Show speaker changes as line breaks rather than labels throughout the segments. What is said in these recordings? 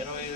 ఇరవై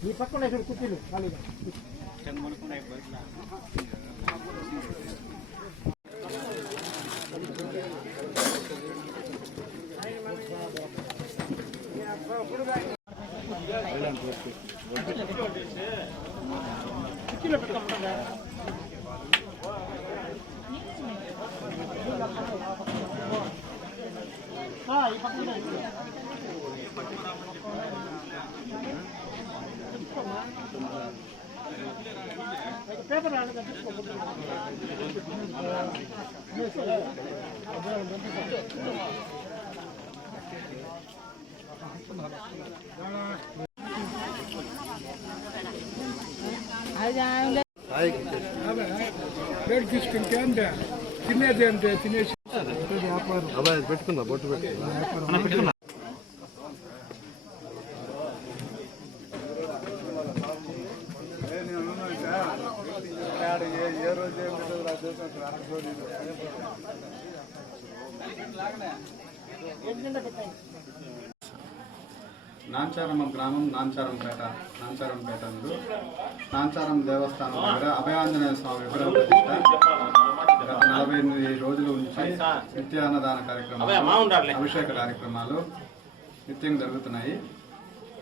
ఈ పక్కన
ఇక్కడ కుర్చీలు ఖాళీగా చెమ్మనుకున్నాయి
பேப்பர் పెట్టుకుందా బొట్టు పెట్టుకున్నా
నాంచారమ్మ గ్రామం నాంచారంపేట నాంచారంపేట నందు నాంచారం దేవస్థానం దగ్గర అభయాంజనేయ స్వామి విగ్రహ ప్రతిష్ట. గత నలభై ఎనిమిది రోజుల నుంచి నిత్యాన్నదాన కార్యక్రమాలు అభిషేక కార్యక్రమాలు నిత్యం జరుగుతున్నాయి.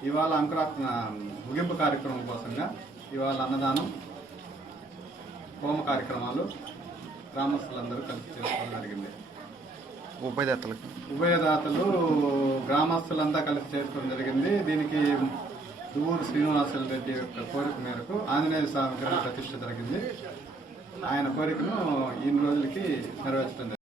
ఇవాళ అంకురా ముగింపు కార్యక్రమం కోసంగా ఇవాళ అన్నదానం హోమ కార్యక్రమాలు గ్రామస్తులందరూ కలిసి చేసుకోవడం జరిగింది.
ఉపాధిదాతలకు
ఉభయదాతలు గ్రామస్తులంతా కలిసి చేసుకోవడం జరిగింది. దీనికి దువ్వూరు శ్రీనివాసులు రెడ్డి యొక్క కోరిక మేరకు ఆంజనేయ స్వామి విగ్రహ ప్రతిష్ట జరిగింది. ఆయన కోరికను ఈ రోజులకి నెరవేర్చడం